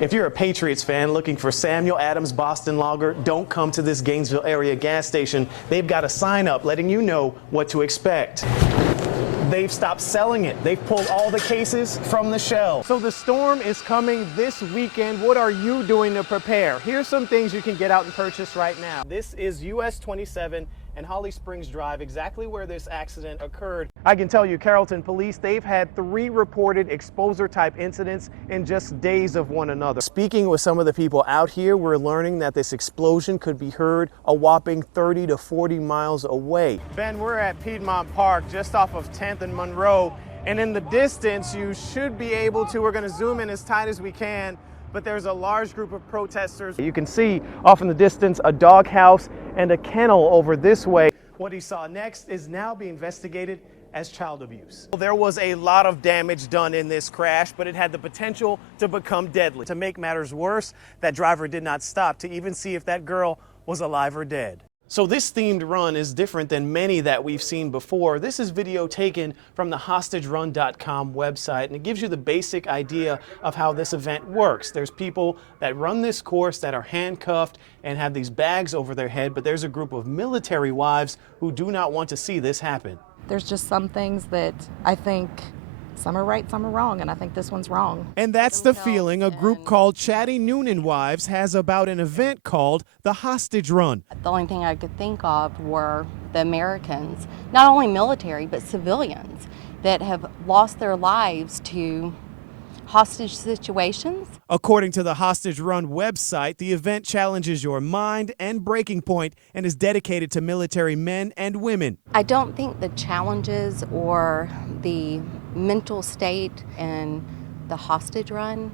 If you're a Patriots fan looking for Samuel Adams Boston Lager, don't come to this Gainesville area gas station. They've got a sign up letting you know what to expect. They've stopped selling it. They've pulled all the cases from the shelves. So the storm is coming this weekend. What are you doing to prepare? Here's some things you can get out and purchase right now. This is US 27 and Holly Springs Drive, exactly where this accident occurred. I can tell you, Carrollton police, they've had 3 reported exposure-type incidents in just days of one another. Speaking with some of the people out here, we're learning that this explosion could be heard a whopping 30 to 40 miles away. Ben, we're at Piedmont Park, just off of 10th and Monroe, and in the distance, you should be able to, we're gonna zoom in as tight as we can, but there's a large group of protesters. You can see off in the distance a doghouse and a kennel over this way. What he saw next is now being investigated as child abuse. There was a lot of damage done in this crash, but it had the potential to become deadly. To make matters worse, that driver did not stop to even see if that girl was alive or dead. So this themed run is different than many that we've seen before. This is video taken from the hostagerun.com website, and it gives you the basic idea of how this event works. There's people that run this course that are handcuffed and have these bags over their head, but there's a group of military wives who do not want to see this happen. There's just some things that I think some are right, some are wrong, and I think this one's wrong. And that's the feeling a group called Chatty Noonan Wives has about an event called the Hostage Run. The only thing I could think of were the Americans, not only military, but civilians that have lost their lives to hostage situations. According to the Hostage Run website, the event challenges your mind and breaking point and is dedicated to military men and women. I don't think the challenges or the mental state in the hostage run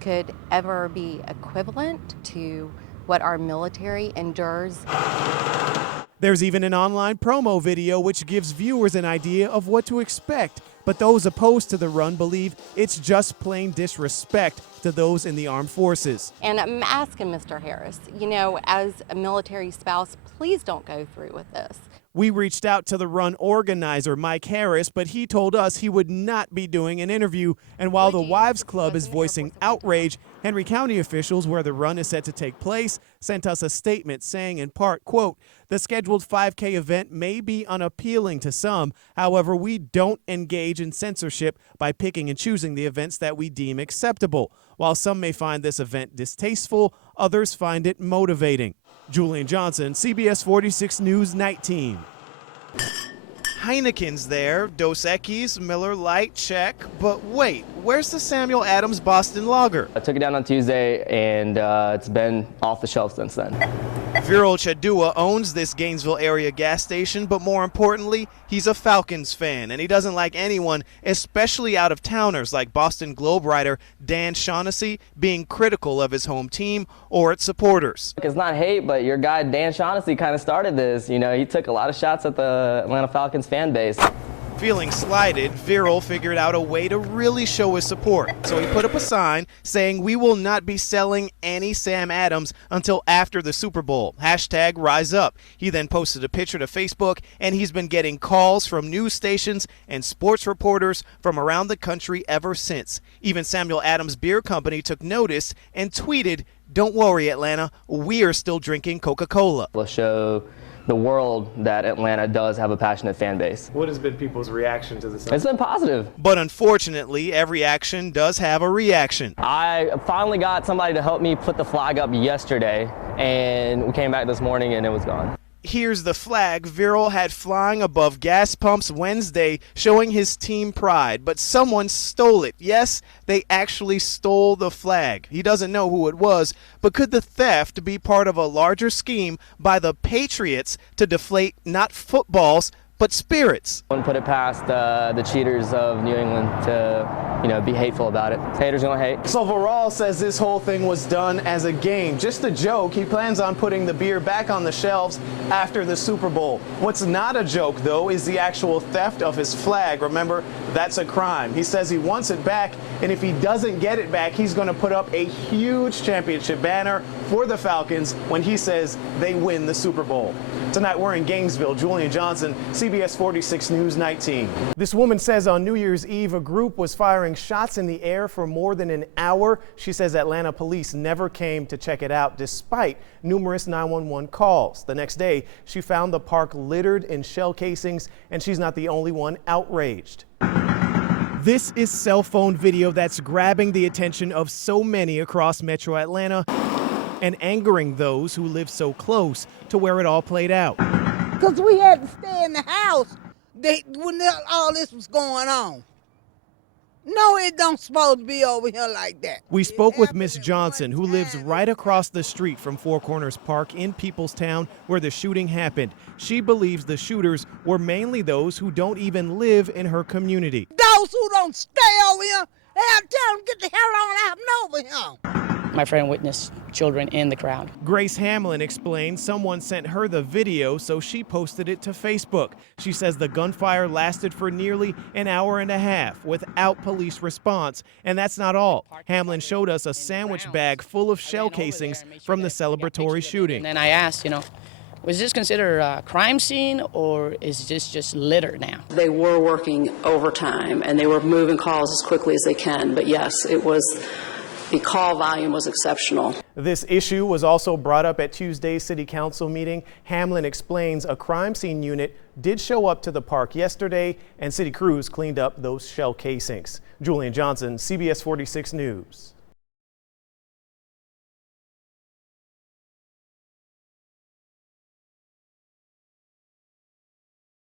could ever be equivalent to what our military endures. There's even an online promo video which gives viewers an idea of what to expect, but those opposed to the run believe it's just plain disrespect to those in the armed forces. And I'm asking Mr. Harris, you know, as a military spouse, please don't go through with this. We reached out to the run organizer, Mike Harris, but he told us he would not be doing an interview. And while the Wives Club is voicing outrage, Henry County officials, where the run is set to take place, sent us a statement saying in part, quote, "The scheduled 5K event may be unappealing to some. However, we don't engage in censorship by picking and choosing the events that we deem acceptable. While some may find this event distasteful, others find it motivating." Julian Johnson, CBS 46 News Night Team. Heineken's there, Dos Equis, Miller Lite, check. But wait, where's the Samuel Adams Boston Lager? I took it down on Tuesday, and it's been off the shelf since then. Viral Chadua owns this Gainesville area gas station, but more importantly, he's a Falcons fan, and he doesn't like anyone, especially out-of-towners like Boston Globe writer Dan Shaughnessy, being critical of his home team or its supporters. It's not hate, but your guy Dan Shaughnessy kind of started this. You know, he took a lot of shots at the Atlanta Falcons fan base. Feeling slighted, Viral figured out a way to really show his support. So he put up a sign saying, "We will not be selling any Sam Adams until after the Super Bowl. Hashtag Rise Up." He then posted a picture to Facebook, and he's been getting calls from news stations and sports reporters from around the country ever since. Even Samuel Adams Beer Company took notice and tweeted, "Don't worry, Atlanta, we are still drinking Coca-Cola." We'll show the world that Atlanta does have a passionate fan base. What has been people's reaction to this? It's been positive. But unfortunately, every action does have a reaction. I finally got somebody to help me put the flag up yesterday, and we came back this morning and it was gone. Here's the flag Viral had flying above gas pumps Wednesday, showing his team pride. But someone stole it. Yes, they actually stole the flag. He doesn't know who it was, but could the theft be part of a larger scheme by the Patriots to deflate not footballs, but spirits? Wouldn't put it past the cheaters of New England to, you know, be hateful about it. Haters gonna hate. So Viral says this whole thing was done as a game, just a joke. He plans on putting the beer back on the shelves after the Super Bowl. What's not a joke, though, is the actual theft of his flag. Remember, that's a crime. He says he wants it back, and if he doesn't get it back, he's going to put up a huge championship banner for the Falcons when he says they win the Super Bowl. Tonight we're in Gainesville. Julian Johnson, CBS 46 News 19. This woman says on New Year's Eve a group was firing shots in the air for more than an hour. She says Atlanta police never came to check it out despite numerous 911 calls. The next day she found the park littered in shell casings, and she's not the only one outraged. This is cell phone video that's grabbing the attention of so many across Metro Atlanta and angering those who live so close to where it all played out. Because we had to stay in the house when all this was going on. No, it don't supposed to be over here like that. We spoke with Miss Johnson, who lives right across the street from Four Corners Park in Peoplestown, where the shooting happened. She believes the shooters were mainly those who don't even live in her community. Those who don't stay over here, they have to tell them to get the hell on out and over here. My friend witnessed children in the crowd. Grace Hamlin explains someone sent her the video, so she posted it to Facebook. She says the gunfire lasted for nearly an hour and a half without police response. And that's not all. Hamlin showed us a sandwich bag full of shell casings from the celebratory shooting. And then I asked, was this considered a crime scene or is this just litter now? They were working overtime and they were moving calls as quickly as they can. But yes, the call volume was exceptional. This issue was also brought up at Tuesday's City Council meeting. Hamlin explains a crime scene unit did show up to the park yesterday, and city crews cleaned up those shell casings. Julian Johnson, CBS 46 News.